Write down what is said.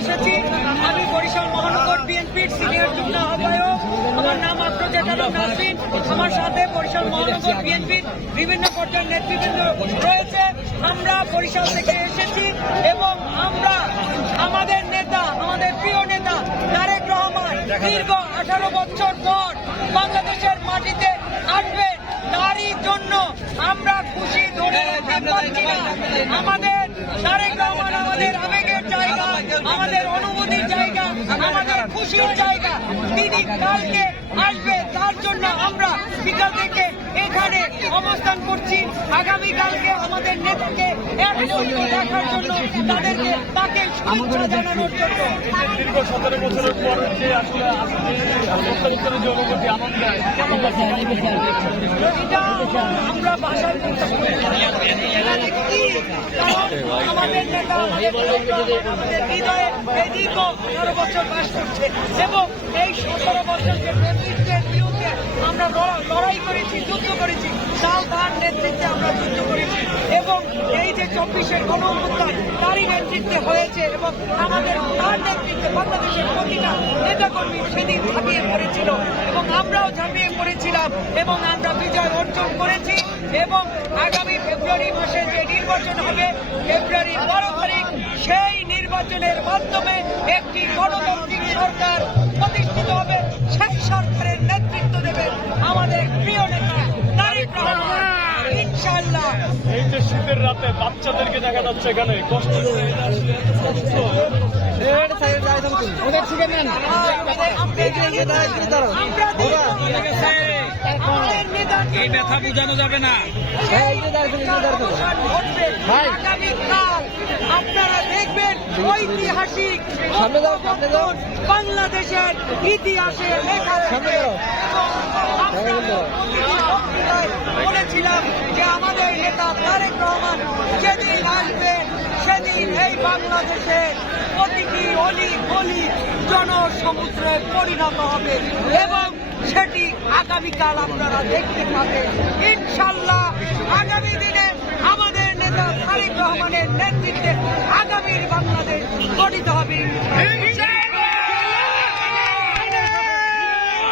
এসেছি। আমি বরিশাল মহানগর বিএনপির সিনিয়র যুগ্ম আহ্বায়ক। আমার নাম আফরোজা খাতুন নাসরিন। আমার সাথে বরিশাল মহানগর বিএনপির বিভিন্ন পর্যায়ের নেতৃবৃন্দ রয়েছে। আমরা বরিশাল থেকে এসেছি এবং আমরা আমাদের নেতা, আমাদের প্রিয় নেতা তারেক রহমান দীর্ঘ 18 বছর পর বাংলাদেশের মাটিতে আসবেন, তারই জন্য আমরা খুশি ধরে পাচ্ছি না। আমাদের তারেক রহমান আমাদের আবেগের জায়গা, আমাদের অনুভূতির জায়গা, আমাদের খুশির জায়গা। তিনি কালকে আসবে, তার জন্য আমরা বিকাল থেকে এখানে অবস্থান করছি। আগামীকালকে আমাদের নেতাকে দেখার জন্য, তাদেরকে তাকে শুভেচ্ছা জানানোর জন্য। দীর্ঘ 17 বছরের পর যে আসলে যে অনুভূতি আনন্দ আমরা বাসায় আমাদের নেতা আমাদের হৃদয়ে এই দীর্ঘ 18 বছর বাস করছে এবং এই 17 বছরকে নেতৃত্বের বিরুদ্ধে আমরা লড়াই করেছি, যুদ্ধ করেছি। তার নেতৃত্বে আমরা যুদ্ধ করেছি এবং এই যে 24-এর গণ-অভ্যুত্থান তারই নেতৃত্বে হয়েছে এবং আমাদের তার নেতৃত্বে বাংলাদেশের প্রতিটা নেতাকর্মী সেদিন ঝাঁপিয়ে পড়েছিল এবং আমরাও ঝাঁপিয়ে পড়েছিলাম এবং আমরা বিজয় অর্জন করেছি। এবং আগামী ফেব্রুয়ারি মাসে যে নির্বাচন হবে, ফেব্রুয়ারির 12 তারিখ, সেই নির্বাচনের মাধ্যমে একটি গণতান্ত্রিক সরকার প্রতিষ্ঠিত হবে। সেই সরকারের নেতৃত্ব দেবেন আমাদের প্রিয় নেতা তারেক রহমান, ইনশাআল্লাহ। এই যে শীতের রাতে বাচ্চাদেরকে দেখা যাচ্ছে এখানে কষ্ট এই ব্যথা বোঝানো যাবে না। আগামীকাল আপনারা দেখবেন ঐতিহাসিক বাংলাদেশের ইতিহাসে লেখা বলেছিলাম যে আমাদের নেতা তারেক রহমান যেদিন আসবে সেদিন এই বাংলাদেশে প্রতিটি অলি গলি জনসমুদ্রে পরিণত হবে এবং সেটি আগামীকাল আপনারা দেখতে পাবেন ইনশাল্লাহ। আগামী দিনে আমাদের নেতা তারেক রহমানের নেতৃত্বে আগামীর বাংলাদেশ গঠিত হবে।